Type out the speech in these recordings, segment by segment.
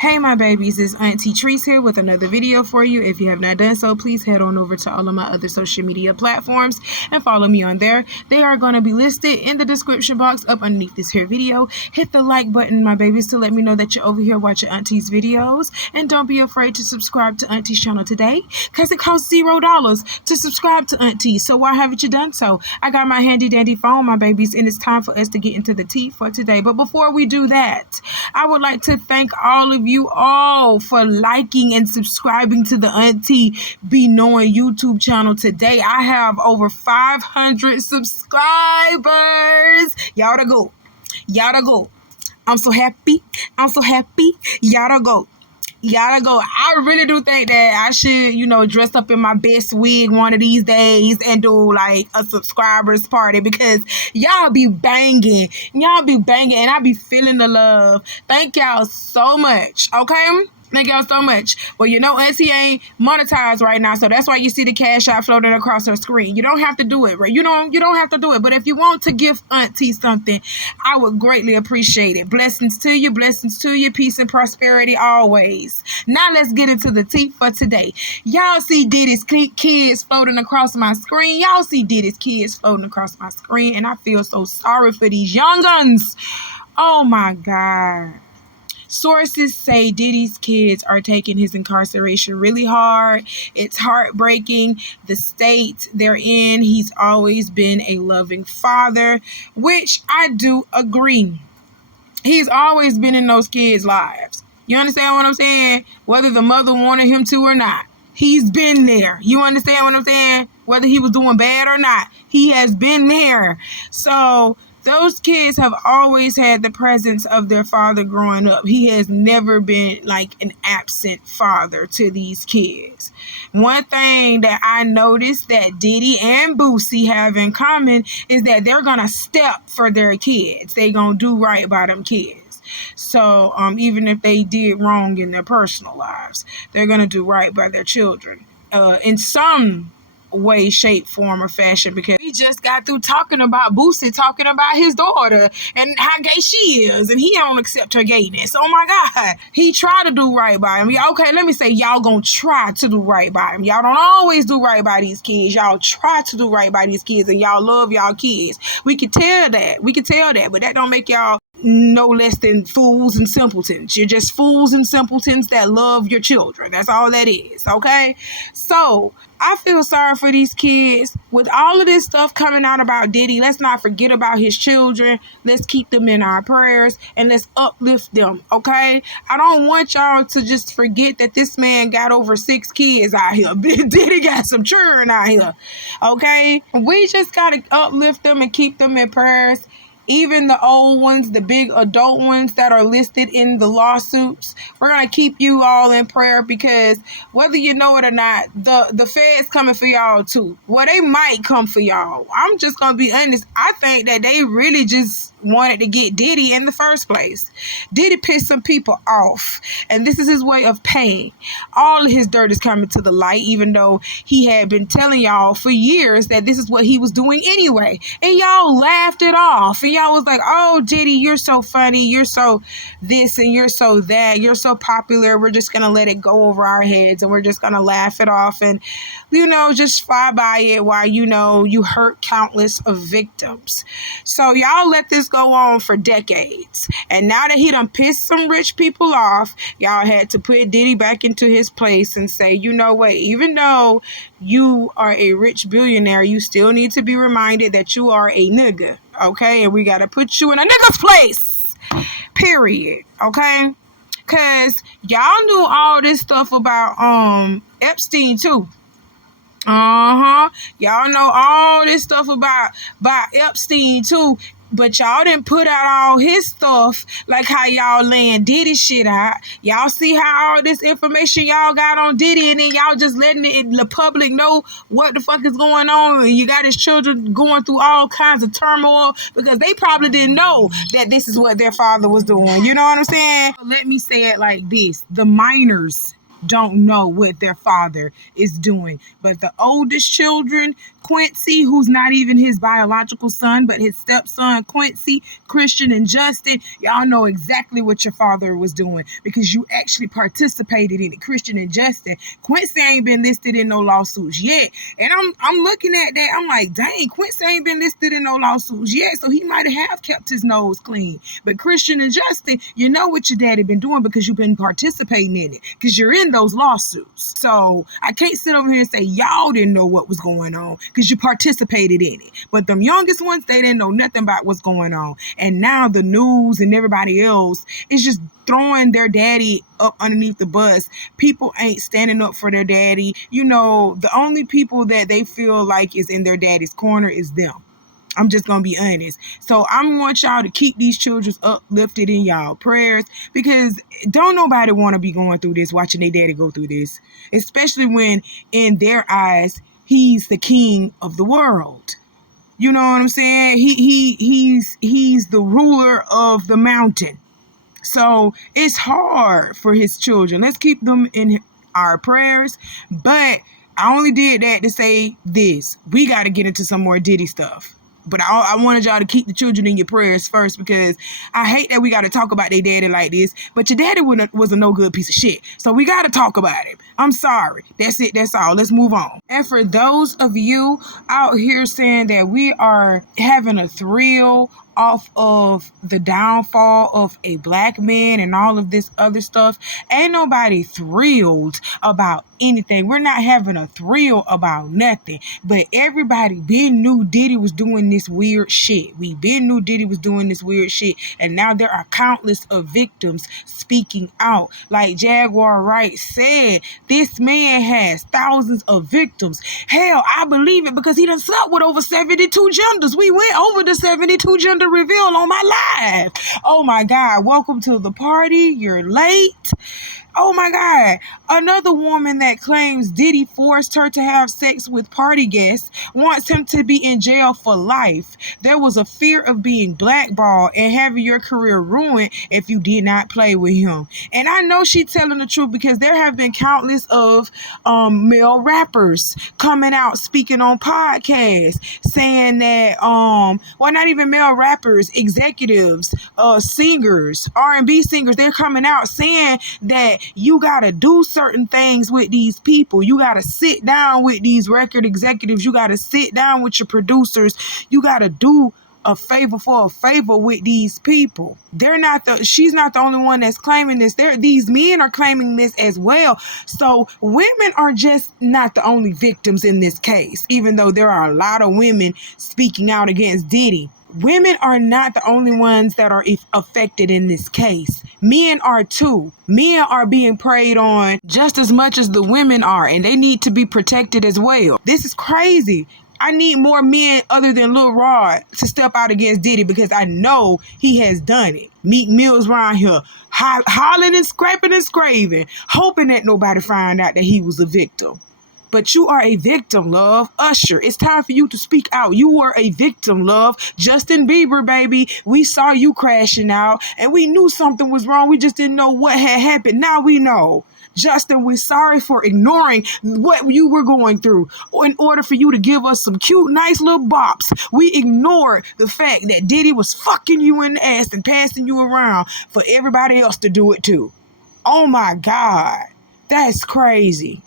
Hey my babies, it's Auntie Trice here with another video for you. If you have not done so, please head on over to all of my other social media platforms and follow me on there. They are going to be listed in the description box up underneath this here video. Hit the like button, my babies, to let me know that you're over here watching Auntie's videos. And don't be afraid to subscribe to Auntie's channel today, because it costs $0 to subscribe to Auntie. So why haven't you done so? I got my handy dandy phone, my babies, and it's time for us to get into the tea for today. But before we do that, I would like to thank all of you all for liking and subscribing to the Auntie Be Knowing YouTube channel today. I have over 500 subscribers. Y'all to go. Y'all to go. I'm so happy. Y'all to go. I really do think that I should, dress up in my best wig one of these days and do like a subscribers party, because y'all be banging, and I be feeling the love. Thank y'all so much. Okay. Thank y'all so much. Well, Auntie ain't monetized right now, so that's why you see the cash out floating across her screen. You don't have to do it, right? You don't have to do it. But if you want to give Auntie something, I would greatly appreciate it. Blessings to you, peace and prosperity always. Now let's get into the tea for today. Y'all see Diddy's kids floating across my screen. And I feel so sorry for these young guns. Oh my God. Sources say Diddy's kids are taking his incarceration really hard. It's heartbreaking. The state they're in, he's always been a loving father, which I do agree. He's always been in those kids' lives. You understand what I'm saying? Whether the mother wanted him to or not, he's been there. You understand what I'm saying? Whether he was doing bad or not, he has been there. So those kids have always had the presence of their father growing up. He has never been like an absent father to these kids. One thing that I noticed that Diddy and Boosie have in common is that they're going to step for their kids. They going to do right by them kids. So even if they did wrong in their personal lives, they're going to do right by their children in some way, shape, form, or fashion, because we just got through talking about Boosie talking about his daughter and how gay she is, and he don't accept her gayness. Oh my God. He tried to do right by him. Okay, let me say, y'all gonna try to do right by him. Y'all don't always do right by these kids. Y'all try to do right by these kids, and y'all love y'all kids. We can tell that, but that don't make y'all no less than fools and simpletons. You're just fools and simpletons that love your children. That's all that is. Okay. So I feel sorry for these kids. With all of this stuff coming out about Diddy, let's not forget about his children. Let's keep them in our prayers and let's uplift them. Okay. I don't want y'all to just forget that this man got over 6 kids out here. Diddy got some children out here. Okay. We just got to uplift them and keep them in prayers. Even the old ones, the big adult ones that are listed in the lawsuits, we're going to keep you all in prayer, because whether you know it or not, the feds coming for y'all too. Well, they might come for y'all. I'm just going to be honest. I think that they really just wanted to get Diddy in the first place. Diddy pissed some people off, and this is his way of paying. All of his dirt is coming to the light, even though he had been telling y'all for years that this is what he was doing anyway, and y'all laughed it off, and y'all was like, oh, Diddy, you're so funny, you're so this and you're so that, you're so popular, we're just gonna let it go over our heads and we're just gonna laugh it off and just fly by it while you hurt countless of victims. So y'all let this go on for decades, and now that he done pissed some rich people off, y'all had to put Diddy back into his place and say, you know what, even though you are a rich billionaire, you still need to be reminded that you are a nigga. Okay, and we gotta put you in a nigga's place, period. Okay, because y'all knew all this stuff about Epstein too. Y'all know all this stuff about Epstein too, but y'all didn't put out all his stuff like how y'all laying Diddy shit out. Y'all see how all this information y'all got on Diddy, and then y'all just letting the public know what the fuck is going on, and you got his children going through all kinds of turmoil because they probably didn't know that this is what their father was doing. You know what I'm saying? Let me say it like this. The minors don't know what their father is doing, but the oldest children, Quincy, who's not even his biological son, but his stepson, Quincy, Christian, and Justin. Y'all know exactly what your father was doing because you actually participated in it. Christian and Justin. Quincy ain't been listed in no lawsuits yet. And I'm looking at that. I'm like, dang, Quincy ain't been listed in no lawsuits yet. So he might have kept his nose clean. But Christian and Justin, you know what your daddy been doing because you've been participating in it. Because you're in those lawsuits. So I can't sit over here and say y'all didn't know what was going on because you participated in it. But them youngest ones, they didn't know nothing about what's going on. And now the news and everybody else is just throwing their daddy up underneath the bus. People ain't standing up for their daddy. You know, the only people that they feel like is in their daddy's corner is them. I'm just going to be honest. So I want y'all to keep these children uplifted in y'all prayers because don't nobody want to be going through this, watching their daddy go through this, especially when in their eyes, he's the king of the world. You know what I'm saying? He's the ruler of the mountain. So it's hard for his children. Let's keep them in our prayers. But I only did that to say this. We got to get into some more Diddy stuff. But I wanted y'all to keep the children in your prayers first because I hate that we got to talk about their daddy like this. But your daddy was a no good piece of shit. So we got to talk about him. I'm sorry. That's it. That's all. Let's move on. And for those of you out here saying that we are having a thrill off of the downfall of a black man and all of this other stuff, ain't nobody thrilled about anything. We're not having a thrill about nothing. But everybody been knew Diddy was doing this weird shit. We been knew Diddy was doing this weird shit. And now there are countless of victims speaking out. Like Jaguar Wright said, this man has thousands of victims. Hell, I believe it because he done slept with over 72 genders. We went over the 72 gender reveal on my live. Oh my God. Welcome to the party. You're late. Oh my God. Another woman that claims Diddy forced her to have sex with party guests wants him to be in jail for life. There was a fear of being blackballed and having your career ruined if you did not play with him. And I know she's telling the truth because there have been countless of male rappers coming out speaking on podcasts saying that, well, not even male rappers, executives, singers, R&B singers, they're coming out saying that you got to do certain things with these people. You got to sit down with these record executives. You got to sit down with your producers. You got to do a favor for a favor with these people. She's not the only one that's claiming this. These men are claiming this as well. So women are just not the only victims in this case, even though there are a lot of women speaking out against Diddy. Women are not the only ones that are affected in this case. Men are too. Men are being preyed on just as much as the women are, and they need to be protected as well. This is crazy. I need more men other than Lil Rod to step out against Diddy because I know he has done it. Meek Mill's around here hollering and scraping and scraving, hoping that nobody find out that he was a victim. But you are a victim, love. Usher, it's time for you to speak out. You were a victim, love. Justin Bieber, baby, we saw you crashing out and we knew something was wrong. We just didn't know what had happened. Now we know. Justin, we're sorry for ignoring what you were going through in order for you to give us some cute, nice little bops. We ignored the fact that Diddy was fucking you in the ass and passing you around for everybody else to do it too. Oh my God. That's crazy.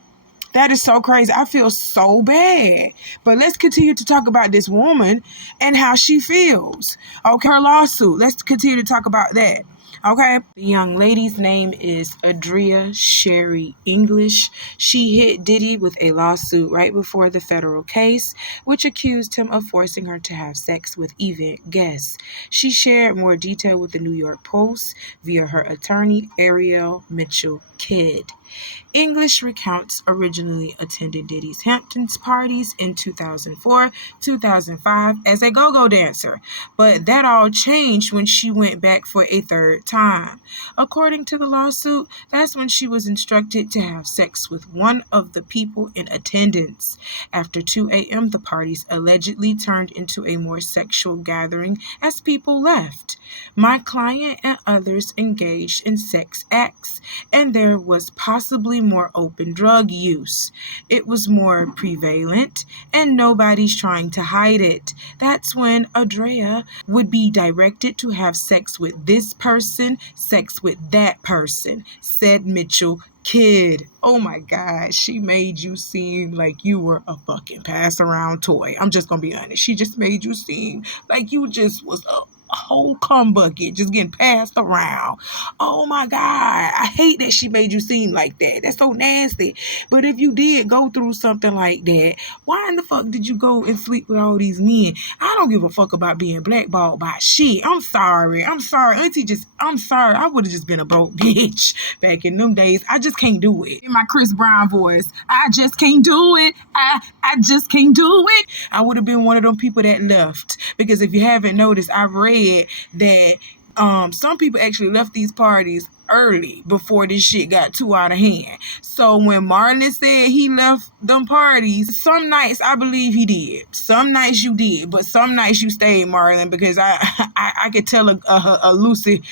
That is so crazy. I feel so bad. But let's continue to talk about this woman and how she feels. Okay, her lawsuit. Let's continue to talk about that. Okay, the young lady's name is Adria Sherry English. She hit Diddy with a lawsuit right before the federal case, which accused him of forcing her to have sex with event guests. She shared more detail with the New York Post via her attorney, Ariel Mitchell Kidd. English recounts originally attended Diddy's Hamptons parties in 2004, 2005 as a go-go dancer, but that all changed when she went back for a third third time. According to the lawsuit, that's when she was instructed to have sex with one of the people in attendance. After 2 a.m., the parties allegedly turned into a more sexual gathering as people left. My client and others engaged in sex acts, and there was possibly more open drug use. It was more prevalent, and nobody's trying to hide it. That's when Andrea would be directed to have sex with this person, sex with that person, said Mitchell Kid. Oh my God, she made you seem like you were a fucking pass around toy. I'm just gonna be honest. She just made you seem like you just was a whole cum bucket just getting passed around. Oh my God, I hate that she made you seem like that. That's so nasty. But if you did go through something like that, why in the fuck did you go and sleep with all these men? I don't give a fuck about being blackballed by shit. I'm sorry. Auntie I'm sorry. I would have just been a broke bitch back in them days. I just can't do it. In my Chris Brown voice, I just can't do it. I just can't do it. I would have been one of them people that left. Because if you haven't noticed, I read that some people actually left these parties early before this shit got too out of hand. So when Marlon said he left them parties, some nights I believe he did. Some nights you did, but some nights you stayed, Marlon, because I could tell a loosey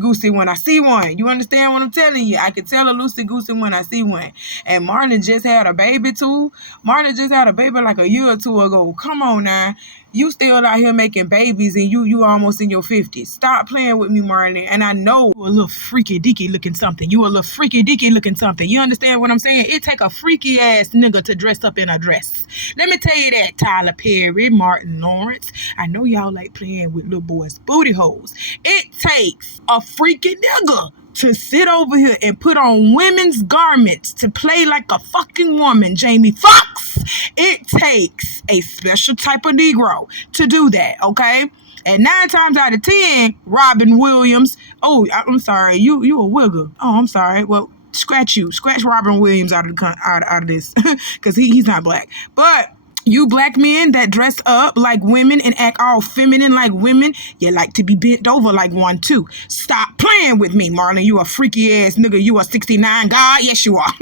goosey when I see one. You understand what I'm telling you? I could tell a loosey goosey when I see one. And Marlon just had a baby too. Marlon just had a baby like a year or two ago. Come on now. You still out here making babies and you almost in your 50s. Stop playing with me, Marlon. And I know you a little freaky deaky looking something. You understand what I'm saying? It take a freaky ass nigga to dress up in a dress. Let me tell you that, Tyler Perry, Martin Lawrence. I know y'all like playing with little boys' booty holes. It takes a freaky nigga to sit over here and put on women's garments to play like a fucking woman, Jamie Foxx. It takes a special type of Negro to do that, okay? And 9 times out of 10, Robin Williams. Oh, I'm sorry, you a wigger. Oh, I'm sorry. Well, scratch Robin Williams out of this, because he's not black. But you black men that dress up like women and act all feminine like women, you like to be bent over like one too. Stop playing with me, Marlon. You a freaky ass nigga. You a 69 God. Yes, you are.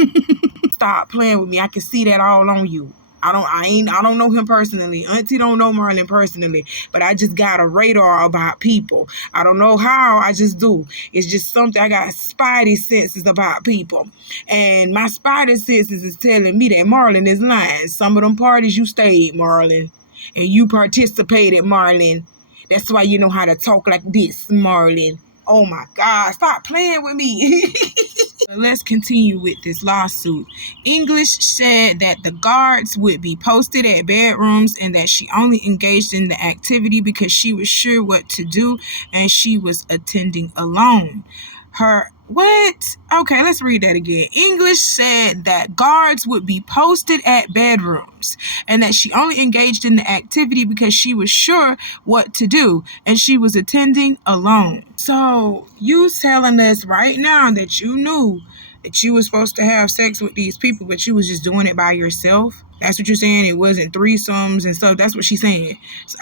Stop playing with me. I can see that all on you. I don't know him personally. Auntie don't know Marlon personally, but I just got a radar about people. I don't know how, I just do. It's just something, I got spidey senses about people. And my spidey senses is telling me that Marlon is lying. Some of them parties you stayed, Marlon, and you participated, Marlon. That's why you know how to talk like this, Marlon. Oh my God, stop playing with me. Let's continue with this lawsuit. English said that the guards would be posted at bedrooms and that she only engaged in the activity because she was sure what to do and she was attending alone. What? Okay, let's read that again. English said that guards would be posted at bedrooms and that she only engaged in the activity because she was sure what to do and she was attending alone. So you telling us right now that you knew that you were supposed to have sex with these people, but you was just doing it by yourself? That's what you're saying? It wasn't threesomes and stuff? That's what she's saying. So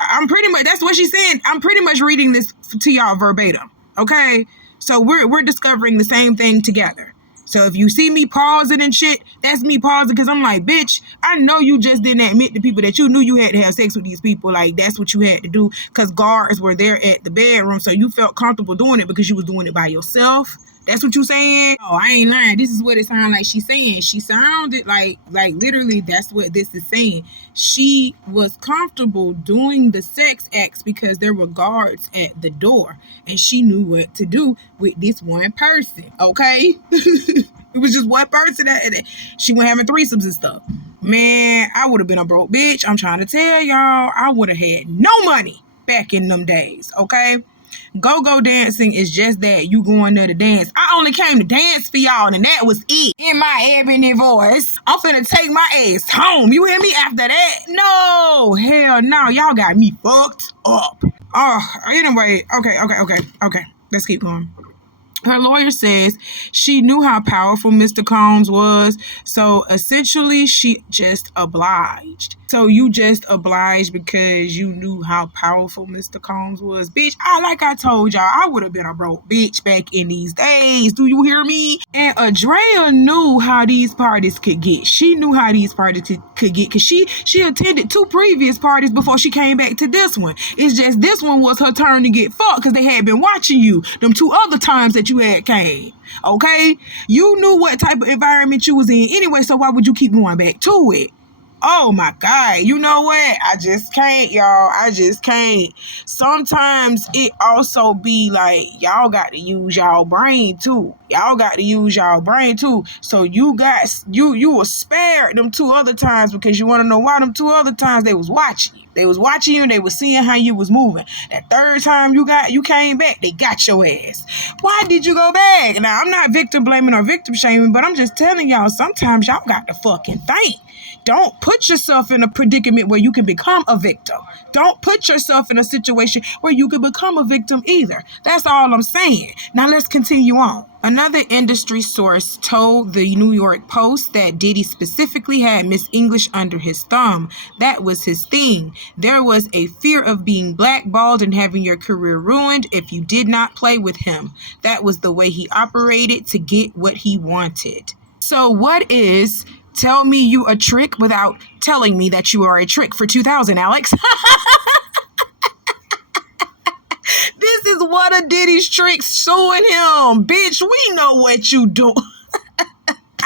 that's what she's saying. I'm pretty much reading this to y'all verbatim, okay? So we're discovering the same thing together. So if you see me pausing and shit, that's me pausing because I'm like, bitch, I know you just didn't admit to people that you knew you had to have sex with these people. Like, that's what you had to do because guards were there at the bedroom. So you felt comfortable doing it because you was doing it by yourself. That's what you saying? Oh, I ain't lying. This is what it sounded like she's saying. She sounded like literally that's what this is saying. She was comfortable doing the sex acts because there were guards at the door and she knew what to do with this one person, okay? It was just one person that she went having threesomes and stuff. Man, I would have been a broke bitch. I'm trying to tell y'all, I would have had no money back in them days, okay? Go-go dancing is just that. You going there to dance. I only came to dance for y'all, and that was it. In my ebony voice, I'm finna take my ass home. You hear me after that? No, hell no. Y'all got me fucked up. Anyway, okay. Let's keep going. Her lawyer says she knew how powerful Mr. Combs was, so essentially she just obliged. So you just obliged because you knew how powerful Mr. Combs was. Bitch, like I told y'all, I would have been a broke bitch back in these days. Do you hear me? And Adrea knew how these parties could get. She knew how these parties could get because she attended 2 previous parties before she came back to this one. It's just this one was her turn to get fucked because they had been watching you them 2 other times that you had came. Okay? You knew what type of environment you was in anyway, so why would you keep going back to it? Oh my God, you know what? I just can't, y'all. I just can't. Sometimes it also be like, y'all got to use y'all brain too. Y'all got to use y'all brain too. So you were spared them 2 other times because you want to know why them 2 other times they was watching you. They was watching you and they was seeing how you was moving. That 3rd time you came back, they got your ass. Why did you go back? Now, I'm not victim blaming or victim shaming, but I'm just telling y'all, sometimes y'all got to fucking think. Don't put yourself in a predicament where you can become a victim. Don't put yourself in a situation where you can become a victim either. That's all I'm saying. Now let's continue on. Another industry source told the New York Post that Diddy specifically had Miss English under his thumb. That was his thing. There was a fear of being blackballed and having your career ruined if you did not play with him. That was the way he operated to get what he wanted. So what is tell me you a trick without telling me that you are a trick for 2000, Alex? This is one of Diddy's tricks suing him. Bitch, we know what you do.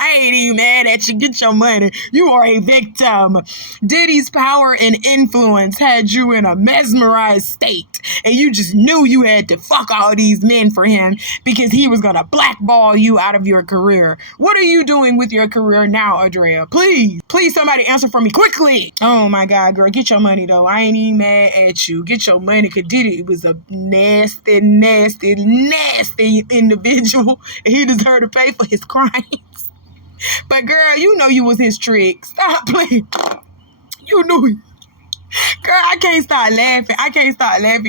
I ain't even mad at you. Get your money. You are a victim. Diddy's power and influence had you in a mesmerized state. And you just knew you had to fuck all these men for him because he was going to blackball you out of your career. What are you doing with your career now, Adrea? Please somebody answer for me quickly. Oh my God, girl. Get your money, though. I ain't even mad at you. Get your money because Diddy was a nasty, nasty, nasty individual. And he deserved to pay for his crimes. But girl, you know you was his trick. Stop playing. You knew it. Girl, I can't start laughing.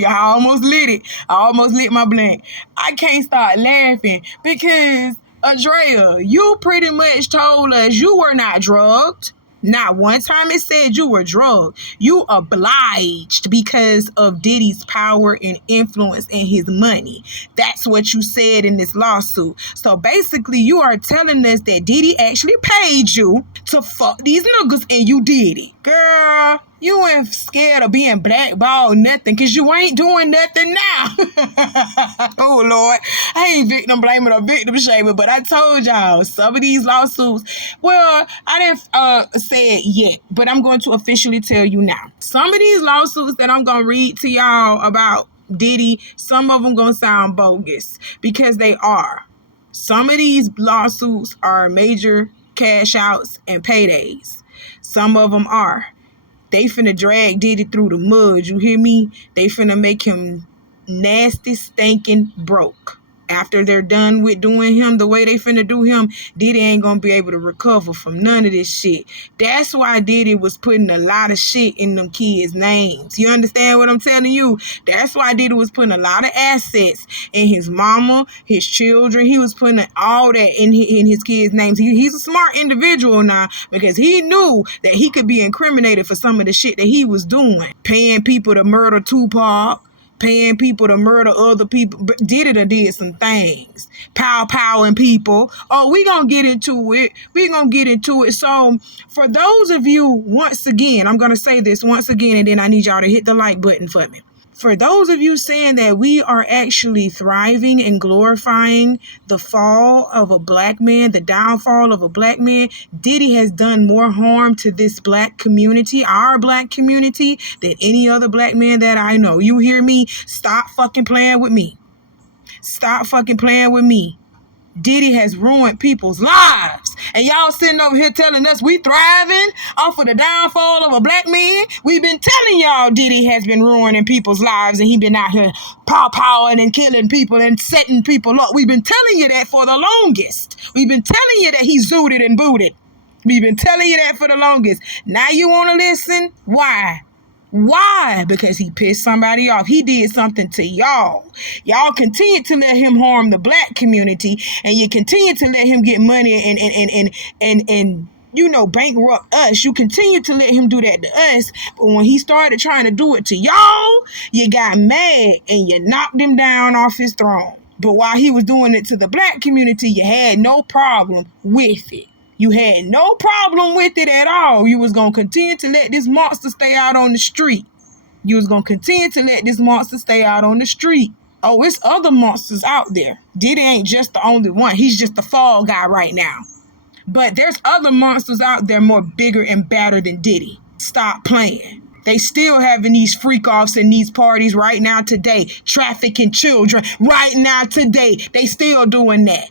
I almost lit it. I almost lit my blunt. I can't start laughing because, Adrea, you pretty much told us you were not drugged. Not one time it said you were drugged. You obliged because of Diddy's power and influence and his money. That's what you said in this lawsuit. So basically, you are telling us that Diddy actually paid you to fuck these niggas and you did it. Girl, you ain't scared of being blackballed nothing because you ain't doing nothing now. Oh, Lord. I ain't victim blaming or victim shaming, but I told y'all some of these lawsuits, well, I didn't say it yet, but I'm going to officially tell you now. Some of these lawsuits that I'm going to read to y'all about Diddy, some of them going to sound bogus because they are. Some of these lawsuits are major cash outs and paydays. Some of them are. They finna drag Diddy through the mud, you hear me? They finna make him nasty, stinking broke. After they're done with doing him the way they finna do him, Diddy ain't gonna be able to recover from none of this shit. That's why Diddy was putting a lot of shit in them kids' names. You understand what I'm telling you? That's why Diddy was putting a lot of assets in his mama, his children. He was putting all that in his kids' names. He's a smart individual now because he knew that he could be incriminated for some of the shit that he was doing. Paying people to murder Tupac. Paying people to murder other people. Diddy did some things. Powing people. Oh, we gonna get into it. So for those of you, once again, I'm gonna say this once again, and then I need y'all to hit the like button for me. For those of you saying that we are actually thriving and glorifying the fall of a black man, the downfall of a black man, Diddy has done more harm to this black community, our black community, than any other black man that I know. You hear me? Stop fucking playing with me. Stop fucking playing with me. Diddy has ruined people's lives. And y'all sitting over here telling us we thriving off of the downfall of a black man. We've been telling y'all Diddy has been ruining people's lives and he been out here powing and killing people and setting people up. We've been telling you that for the longest. We've been telling you that he zooted and booted. We've been telling you that for the longest. Now you want to listen? Why? Why? Because he pissed somebody off. He did something to y'all. Y'all continue to let him harm the black community, and you continue to let him get money and bankrupt us. You continue to let him do that to us. But when he started trying to do it to y'all, you got mad and you knocked him down off his throne. But while he was doing it to the black community, you had no problem with it. You had no problem with it at all. You was going to continue to let this monster stay out on the street. You was going to continue to let this monster stay out on the street. Oh, it's other monsters out there. Diddy ain't just the only one. He's just the fall guy right now. But there's other monsters out there more bigger and badder than Diddy. Stop playing. They still having these freak-offs and these parties right now today. Trafficking children right now today. They still doing that.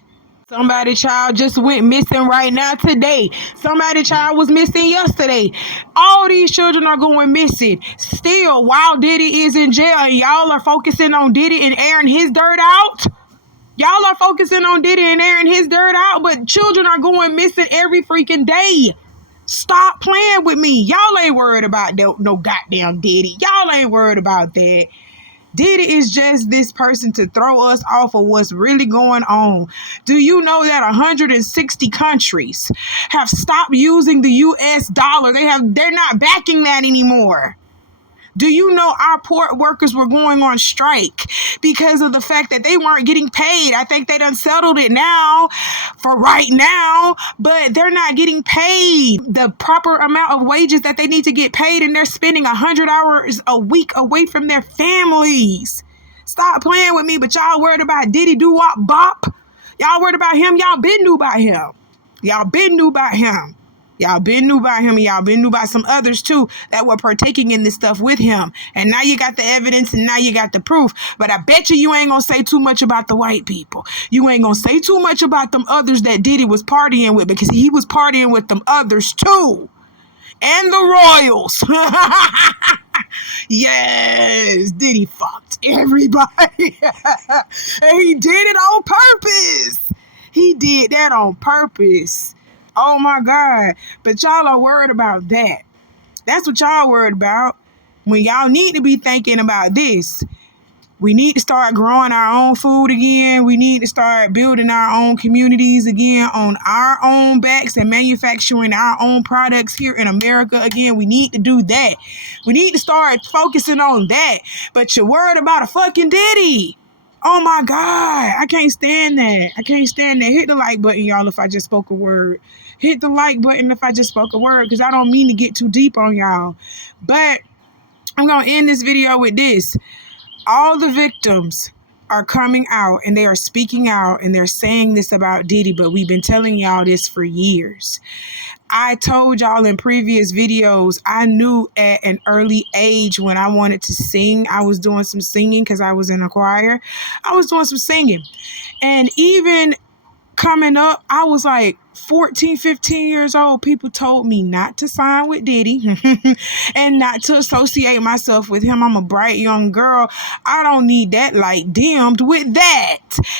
Somebody child just went missing right now today. Somebody child was missing yesterday. All these children are going missing. Still, while Diddy is in jail and y'all are focusing on Diddy and airing his dirt out. Y'all are focusing on Diddy and airing his dirt out, but children are going missing every freaking day. Stop playing with me. Y'all ain't worried about no goddamn Diddy. Y'all ain't worried about that. Diddy is just this person to throw us off of what's really going on. Do you know that 160 countries have stopped using the US dollar? They're not backing that anymore. Do you know our port workers were going on strike because of the fact that they weren't getting paid? I think they done settled it now for right now, but they're not getting paid the proper amount of wages that they need to get paid, and they're spending 100 hours a week away from their families. Stop playing with me, but y'all worried about Diddy Doo-Wop Bop? Y'all worried about him? Y'all been knew about him. Y'all been knew about him. Y'all been knew about him, and y'all been knew about some others too that were partaking in this stuff with him. And now you got the evidence and now you got the proof. But I bet you ain't gonna say too much about the white people. You ain't gonna say too much about them others that Diddy was partying with, because he was partying with them others too. And the royals. Yes, Diddy fucked everybody. And he did it on purpose. He did that on purpose. Oh my God. But y'all are worried about that. That's what y'all worried about. When y'all need to be thinking about this. We need to start growing our own food again. We need to start building our own communities again on our own backs and manufacturing our own products here in America again. We need to do that. We need to start focusing on that. But you're worried about a fucking Diddy. Oh my God. I can't stand that. I can't stand that. Hit the like button, y'all, if I just spoke a word. Hit the like button if I just spoke a word, because I don't mean to get too deep on y'all. But I'm going to end this video with this. All the victims are coming out and they are speaking out and they're saying this about Diddy, but we've been telling y'all this for years. I told y'all in previous videos, I knew at an early age when I wanted to sing. I was doing some singing because I was in a choir. I was doing some singing. And even coming up, I was like 14, 15 years old. People told me not to sign with Diddy and not to associate myself with him. I'm a bright young girl. I don't need that light dimmed with that.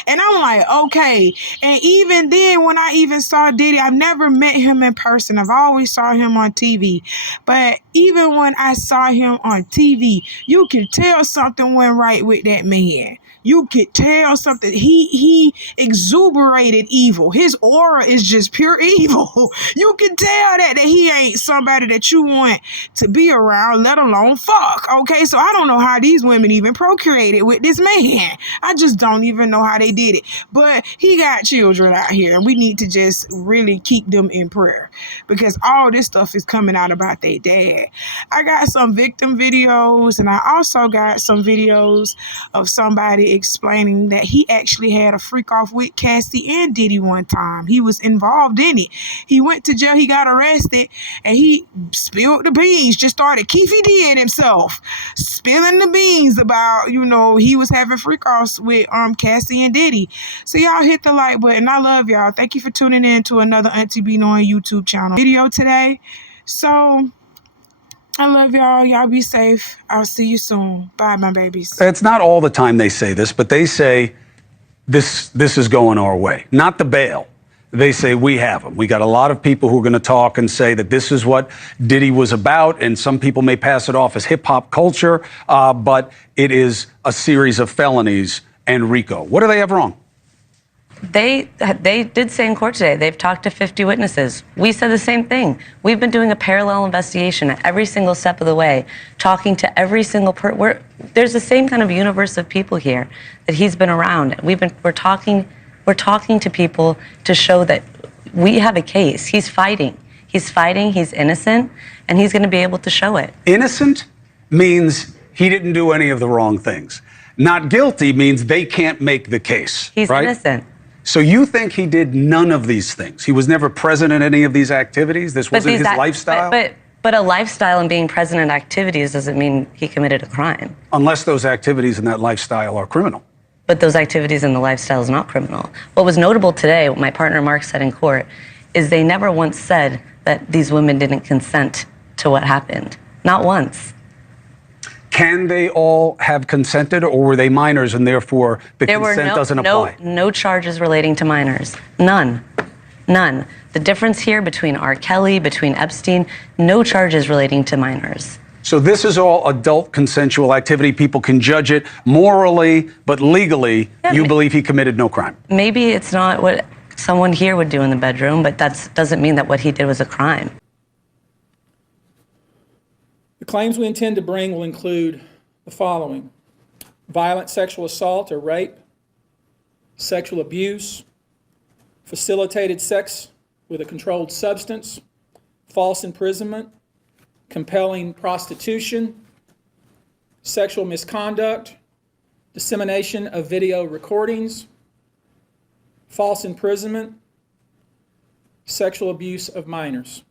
And I'm like, okay. And even then, when I even saw Diddy, I've never met him in person. I've always saw him on TV. But even when I saw him on TV, you can tell something went right with that man. You could tell something. He exuberated evil. His aura is just pure evil. You can tell that he ain't somebody that you want to be around, let alone fuck. Okay, so I don't know how these women even procreated with this man. I just don't even know how they did it. But he got children out here, and we need to just really keep them in prayer, because all this stuff is coming out about their dad. I got some victim videos, and I also got some videos of somebody explaining that he actually had a freak off with Cassie and Diddy one time. He was involved in it. He went to jail, he got arrested, and he spilled the beans, just started Keefy D'ing himself, spilling the beans about, he was having freak offs with Cassie and Diddy. So y'all hit the like button. I love y'all. Thank you for tuning in to another Auntie Be Knowing YouTube channel video today. So I love y'all. Y'all be safe. I'll see you soon. Bye, my babies. It's not all the time they say this, but they say this is going our way. Not the bail. They say we have them. We got a lot of people who are going to talk and say that this is what Diddy was about, and some people may pass it off as hip-hop culture, but it is a series of felonies and RICO. What do they have wrong? They did say in court today they've talked to 50 witnesses. We said the same thing. We've been doing a parallel investigation at every single step of the way, talking to every single there's the same kind of universe of people here that he's been around. We're talking to people to show that we have a case. He's fighting. He's innocent, and he's going to be able to show it. Innocent means he didn't do any of the wrong things. Not guilty means they can't make the case. He's right? innocent. So you think he did none of these things? He was never present in any of these activities? This wasn't his lifestyle? But a lifestyle and being present in activities doesn't mean he committed a crime. Unless those activities and that lifestyle are criminal. But those activities and the lifestyle is not criminal. What was notable today, what my partner Mark said in court, is they never once said that these women didn't consent to what happened. Not once. Can they all have consented, or were they minors and therefore the consent doesn't apply? No charges relating to minors. None. The difference here between R. Kelly, between Epstein, no charges relating to minors. So this is all adult consensual activity. People can judge it morally, but legally, you believe he committed no crime. Maybe it's not what someone here would do in the bedroom, but that doesn't mean that what he did was a crime. The claims we intend to bring will include the following: violent sexual assault or rape, sexual abuse, facilitated sex with a controlled substance, false imprisonment, compelling prostitution, sexual misconduct, dissemination of video recordings, false imprisonment, sexual abuse of minors.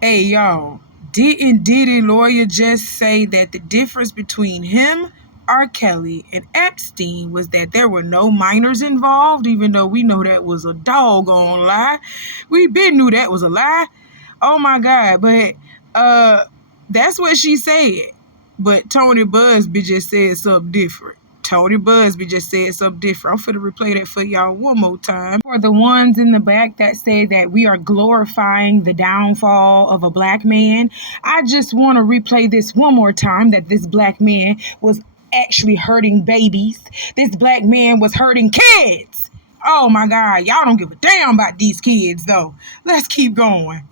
Hey, y'all. Didn't Diddy lawyer just say that the difference between him, R. Kelly, and Epstein was that there were no minors involved, even though we know that was a doggone lie? We been knew that was a lie. Oh my God. But that's what she said. But Tony Busby just said something different. I'm finna replay that for y'all one more time. For the ones in the back that say that we are glorifying the downfall of a black man, I just want to replay this one more time, that this black man was actually hurting babies. This black man was hurting kids. Oh my God, y'all don't give a damn about these kids though. Let's keep going.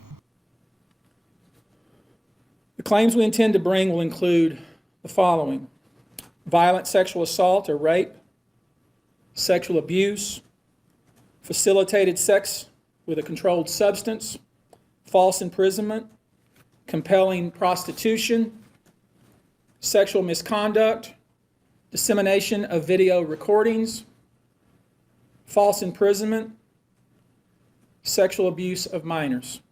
The claims we intend to bring will include the following: violent sexual assault or rape, sexual abuse, facilitated sex with a controlled substance, false imprisonment, compelling prostitution, sexual misconduct, dissemination of video recordings, false imprisonment, sexual abuse of minors.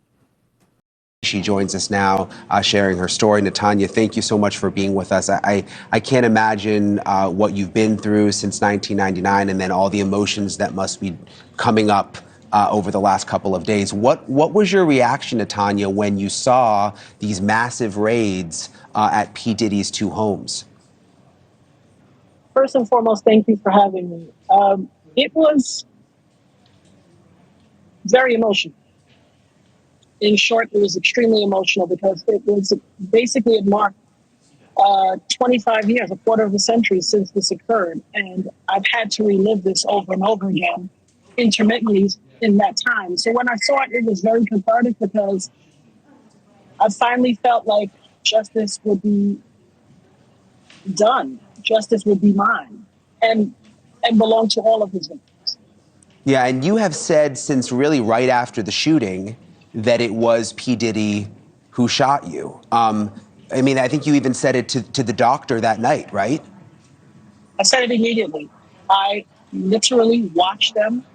She joins us now, sharing her story. Natanya, thank you so much for being with us. I can't imagine what you've been through since 1999, and then all the emotions that must be coming up over the last couple of days. What was your reaction, Natanya, when you saw these massive raids at P. Diddy's two homes? First and foremost, thank you for having me. It was very emotional. In short, it was extremely emotional because it was basically, it marked 25 years, a quarter of a century since this occurred. And I've had to relive this over and over again, intermittently in that time. So when I saw it, it was very cathartic because I finally felt like justice would be done. Justice would be mine and belong to all of his victims. Yeah, and you have said since really right after the shooting that it was P. Diddy who shot you. I mean, I think you even said it to the doctor that night, right? I said it immediately. I literally watched them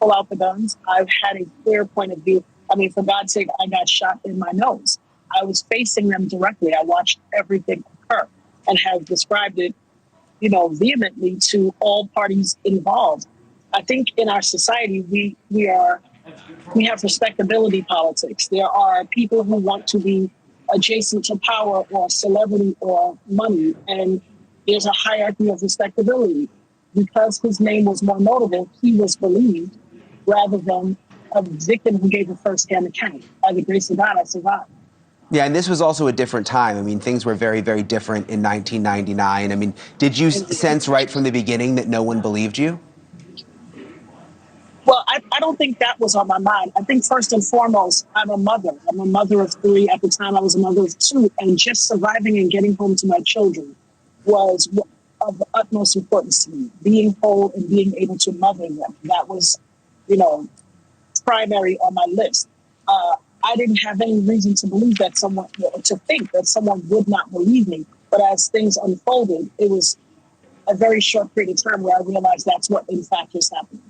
pull out the guns. I've had a clear point of view. I mean, for God's sake, I got shot in my nose. I was facing them directly. I watched everything occur and have described it, vehemently to all parties involved. I think in our society, we have respectability politics. There are people who want to be adjacent to power or celebrity or money, and there's a hierarchy of respectability. Because his name was more notable, he was believed rather than a victim who gave a first-hand account. By the grace of God, I survived. Yeah, and this was also a different time. I mean, things were very, very different in 1999. I mean, did you sense right from the beginning that no one believed you? Well, I don't think that was on my mind. I think first and foremost, I'm a mother. I'm a mother of 3. At the time, I was a mother of 2. And just surviving and getting home to my children was of the utmost importance to me. Being whole and being able to mother them. That was, primary on my list. I didn't have any reason to believe that to think that someone would not believe me. But as things unfolded, it was a very short period of time where I realized that's what in fact is happening.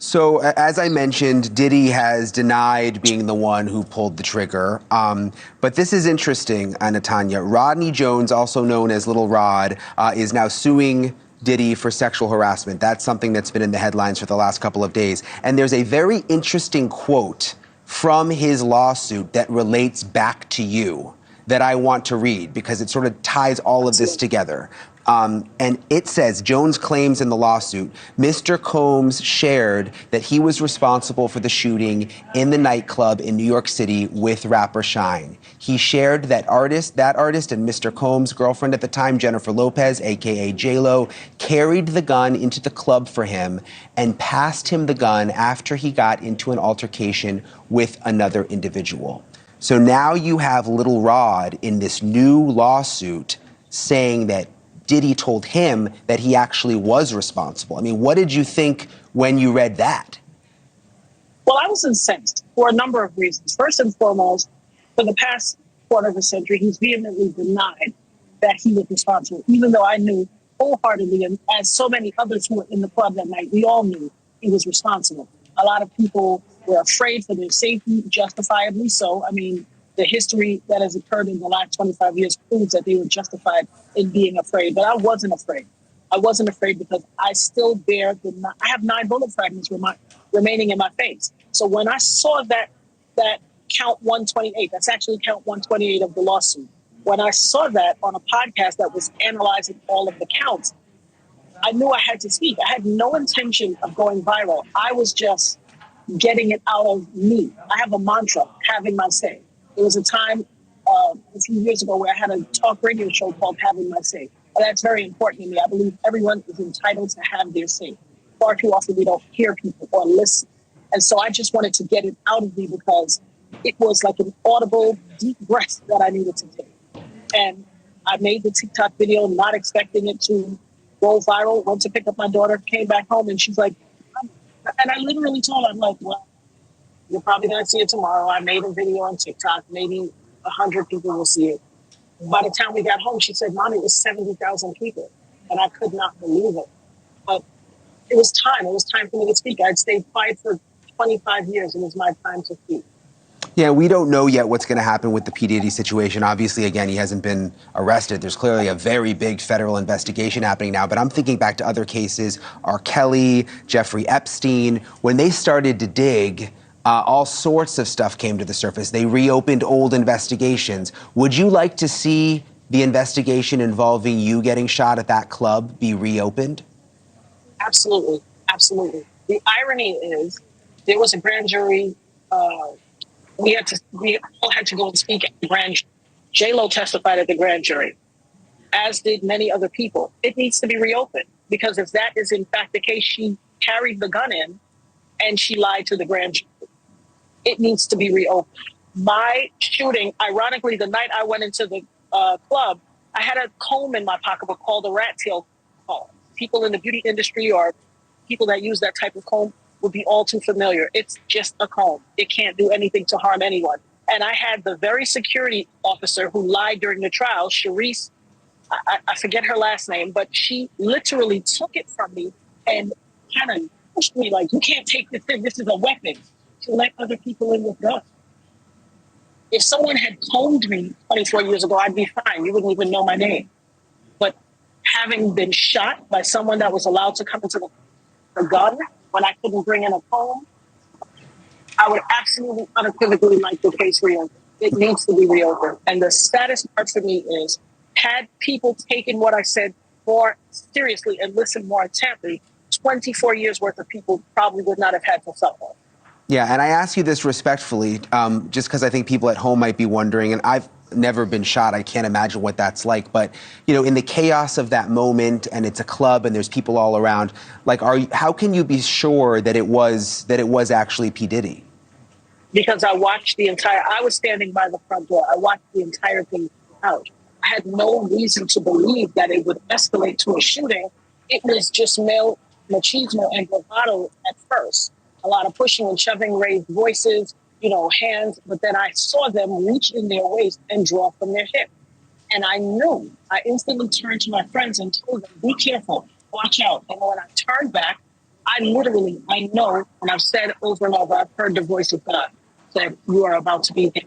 So, as I mentioned, Diddy has denied being the one who pulled the trigger. But this is interesting, Natanya. Rodney Jones, also known as Little Rod, is now suing Diddy for sexual harassment. That's something that's been in the headlines for the last couple of days. And there's a very interesting quote from his lawsuit that relates back to you that I want to read because it sort of ties all of this together. And it says, Jones claims in the lawsuit, Mr. Combs shared that he was responsible for the shooting in the nightclub in New York City with rapper Shine. He shared that artist and Mr. Combs' girlfriend at the time, Jennifer Lopez, aka J-Lo, carried the gun into the club for him and passed him the gun after he got into an altercation with another individual. So now you have Little Rod in this new lawsuit saying that Diddy told him that he actually was responsible. I mean, what did you think when you read that? Well, I was incensed for a number of reasons. First and foremost, for the past quarter of a century, he's vehemently denied that he was responsible, even though I knew wholeheartedly, and as so many others who were in the club that night, we all knew he was responsible. A lot of people were afraid for their safety, justifiably so. I mean, the history that has occurred in the last 25 years proves that they were justified in being afraid. But I wasn't afraid. I wasn't afraid because I still bear I have 9 bullet fragments remaining in my face. So when I saw that count 128, that's actually count 128 of the lawsuit. When I saw that on a podcast that was analyzing all of the counts, I knew I had to speak. I had no intention of going viral. I was just getting it out of me. I have a mantra, having my say. There was a time a few years ago where I had a talk radio show called Having My Say. And that's very important to me. I believe everyone is entitled to have their say. Far too often we don't hear people or listen. And so I just wanted to get it out of me because it was like an audible, deep breath that I needed to take. And I made the TikTok video not expecting it to go viral. Went to pick up my daughter, came back home, and she's like, and I literally told her, I'm like, well, you're probably going to see it tomorrow. I made a video on TikTok. Maybe 100 people will see it. By the time we got home, she said, Mommy, it was 70,000 people. And I could not believe it. But it was time. It was time for me to speak. I'd stayed quiet for 25 years. It was my time to speak. Yeah, we don't know yet what's going to happen with the P. Diddy situation. Obviously, again, he hasn't been arrested. There's clearly a very big federal investigation happening now. But I'm thinking back to other cases, R. Kelly, Jeffrey Epstein. When they started to dig, all sorts of stuff came to the surface. They reopened old investigations. Would you like to see the investigation involving you getting shot at that club be reopened? Absolutely. Absolutely. The irony is there was a grand jury. We all had to go and speak at the grand jury. J-Lo testified at the grand jury, as did many other people. It needs to be reopened because if that is in fact the case, she carried the gun in and she lied to the grand jury. It needs to be reopened. My shooting, ironically, the night I went into the club, I had a comb in my pocketbook called a rat tail comb. People in the beauty industry or people that use that type of comb would be all too familiar. It's just a comb. It can't do anything to harm anyone. And I had the very security officer who lied during the trial, Trice, I forget her last name, but she literally took it from me and kind of pushed me like, you can't take this in. This is a weapon. To let other people in with guns. If someone had combed me 24 years ago, I'd be fine. You wouldn't even know my name. But having been shot by someone that was allowed to come into the gun when I couldn't bring in a comb, I would absolutely unequivocally like the case reopened. It needs to be reopened. And the saddest part for me is, had people taken what I said more seriously and listened more intently, 24 years worth of people probably would not have had to suffer. Yeah, and I ask you this respectfully, just because I think people at home might be wondering, and never been shot. I can't imagine what that's like. But, you know, in the chaos of that moment, and it's a club and there's people all around, like, how can you be sure that it was actually P. Diddy? Because I was standing by the front door. I watched the entire thing out. I had no reason to believe that it would escalate to a shooting. It was just male machismo and bravado at first. A lot of pushing and shoving, raised voices, you know, hands. But then I saw them reach in their waist and draw from their hip. And I knew. I instantly turned to my friends and told them, be careful, watch out. And when I turned back, I know, and I've said over and over, I've heard the voice of God said, you are about to be hit.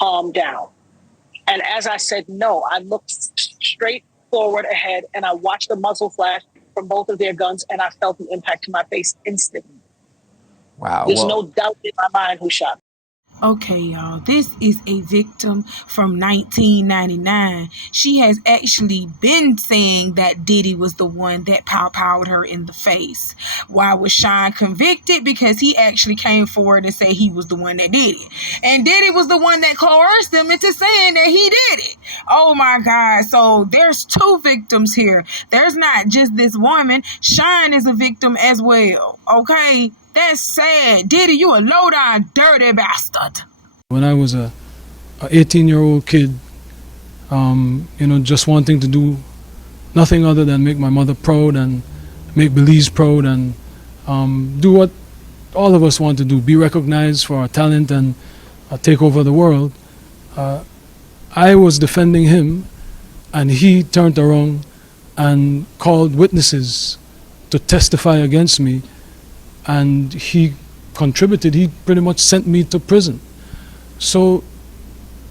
Calm down. And as I said no, I looked straight forward ahead and I watched the muzzle flash from both of their guns and I felt the impact to my face instantly. Wow. There's no doubt in my mind who shot me. Okay, y'all, this is a victim from 1999. She has actually been saying that Diddy was the one that powered her in the face. Why was Sean convicted? Because he actually came forward and said he was the one that did it. And Diddy was the one that coerced him into saying that he did it. Oh my God. So there's two victims here. There's not just this woman. Sean is a victim as well. Okay? That's sad. Diddy, you a low-down dirty bastard. When I was a 18-year-old kid, you know, just wanting to do nothing other than make my mother proud and make Belize proud and do what all of us want to do, be recognized for our talent and take over the world. I was defending him and he turned around and called witnesses to testify against me. And he contributed, he pretty much sent me to prison. So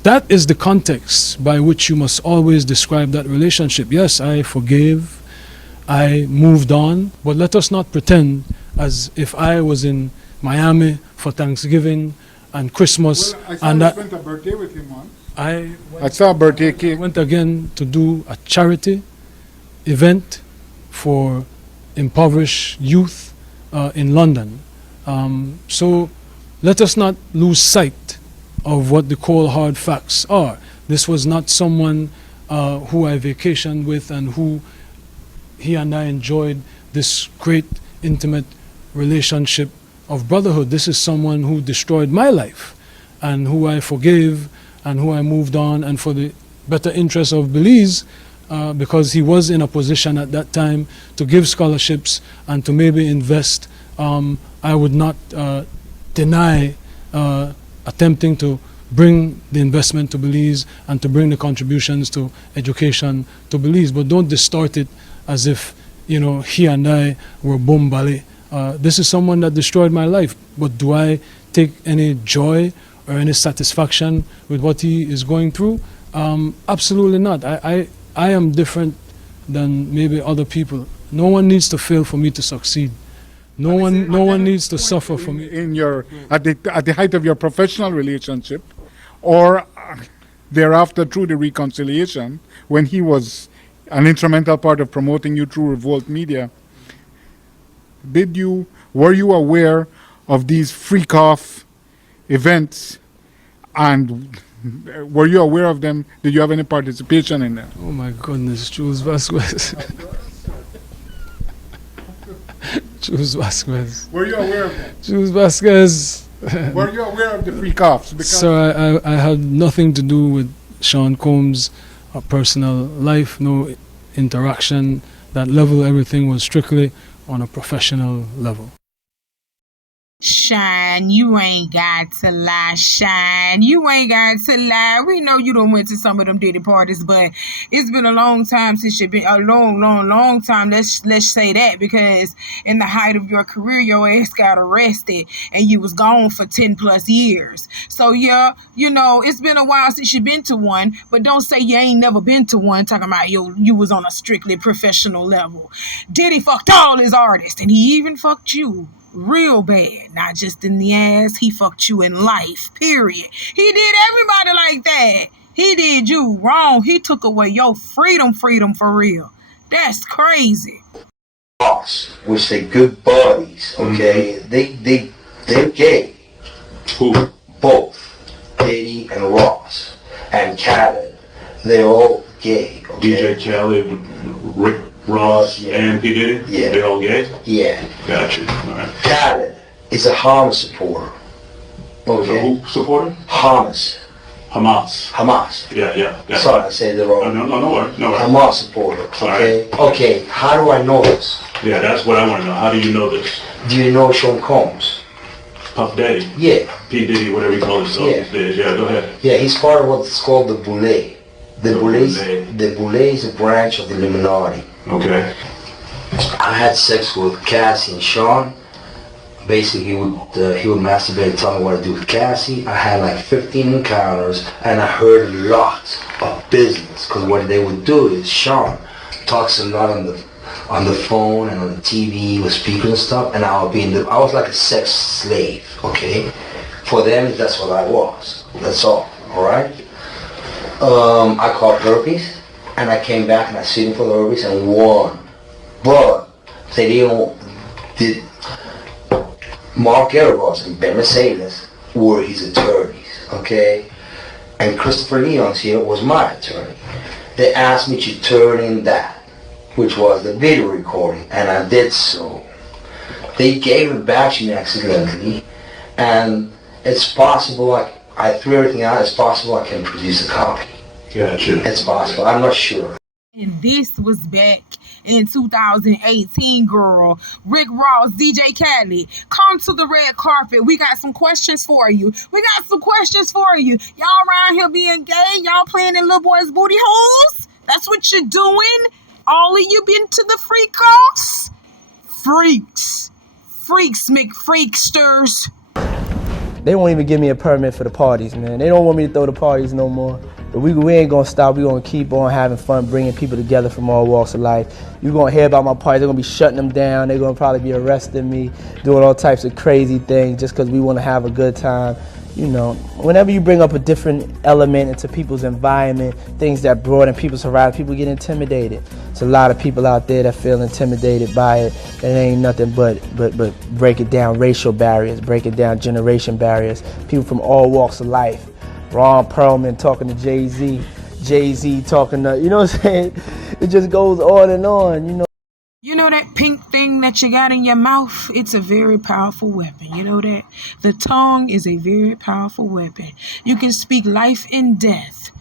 that is the context by which you must always describe that relationship. Yes, I forgave, I moved on, but let us not pretend as if I was in Miami for Thanksgiving and Christmas. Well, I saw you spent a birthday with him once. I saw a birthday cake. went again to do a charity event for impoverished youth in London. So let us not lose sight of what the cold hard facts are. This was not someone who I vacationed with and who he and I enjoyed this great intimate relationship of brotherhood. This is someone who destroyed my life and who I forgave and who I moved on, and for the better interest of Belize, because he was in a position at that time to give scholarships and to maybe invest. I would not deny attempting to bring the investment to Belize and to bring the contributions to education to Belize, but don't distort it as if, you know, he and I were bombale. This is someone that destroyed my life, but do I take any joy or any satisfaction with what he is going through? Absolutely not. I am different than maybe other people. No one needs to fail for me to succeed. No one needs to suffer for me. In your at the height of your professional relationship, or thereafter through the reconciliation, when he was an instrumental part of promoting you through Revolt Media, were you aware of these freak-off events, and were you aware of them? Did you have any participation in them? Oh my goodness, Jules Vasquez. Jules Vasquez. Were you aware of them? Jules Vasquez. Were you aware of the freak-offs? So I had nothing to do with Sean Combs' personal life, no interaction. That level, everything was strictly on a professional level. Shine, you ain't got to lie. Shine, you ain't got to lie. We know you done went to some of them Diddy parties, but it's been a long time since you've been, a long time. Let's say that, because in the height of your career, your ass got arrested and you was gone for 10 plus years. So yeah, you know, it's been a while since you've been to one, but don't say you ain't never been to one talking about you was on a strictly professional level. Diddy fucked all his artists and he even fucked you. Real bad, not just in the ass, he fucked you in life, period. He did everybody like that. He did you wrong. He took away your freedom for real. That's crazy. Ross, which they good buddies, okay? They're gay. Who? Both, Diddy and Ross. and Khaled. They're all gay. Okay? DJ Khaled, Rick Ross, Yeah. and P. Diddy? Yeah. They all gay? Yeah. Gotcha. All right. Khaled is a Hamas supporter. Okay? Who supporter? Hamas. Hamas. Yeah. Sorry, I said it wrong. No worries. Hamas supporter. Okay? Okay, how do I know this? Yeah, that's what I want to know. How do you know this? Do you know Sean Combs? Puff Daddy? Yeah. P. Diddy, whatever you call himself Yeah. these days. Yeah, go ahead. Yeah, he's part of what's called the Boule. The Boule. Boule is a branch of the Illuminati. Okay. I had sex with Cassie and Sean. Basically, he would masturbate and tell me what to do with Cassie. I had like 15 encounters, and I heard a lot of business. Because what they would do is Sean talks a lot on the phone and on the TV with speakers and stuff, and I was like a sex slave. Okay, for them that's what I was. That's all. All right. I caught herpes, and I came back and I sued him for the herpes and won. But they did. Mark Erebos and Ben Mercedes were his attorneys, okay? And Christopher Leon's here was my attorney. They asked me to turn in that, which was the video recording, and I did so. They gave it back to me accidentally, and it's possible, I threw everything out, it's possible I can produce a copy. Gotcha. It's possible, I'm not sure. And this was back in 2018, girl. Rick Ross, DJ Khaled, come to the red carpet. We got some questions for you. Y'all around here being gay. Y'all playing in little boys' booty holes. That's what you're doing. All of you been to the freak offs? Freaks make freaksters. They won't even give me a permit for the parties, man. They don't want me to throw the parties no more. But we ain't gonna stop. We gonna keep on having fun, bringing people together from all walks of life. You're gonna hear about my parties. They're gonna be shutting them down. They're gonna probably be arresting me, doing all types of crazy things just because we wanna have a good time. You know, whenever you bring up a different element into people's environment, things that broaden people's horizon, people get intimidated. There's a lot of people out there that feel intimidated by it. It ain't nothing but breaking down racial barriers, breaking down generation barriers. People from all walks of life. Ron Perlman talking to Jay-Z, Jay-Z talking to, you know what I'm saying? It just goes on and on, you know. You know that pink thing that you got in your mouth? It's a very powerful weapon. You know that? The tongue is a very powerful weapon. You can speak life and death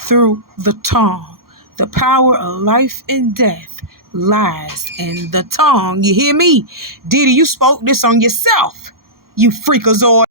through the tongue. The power of life and death lies in the tongue. You hear me? Diddy, you spoke this on yourself, you freakazoid.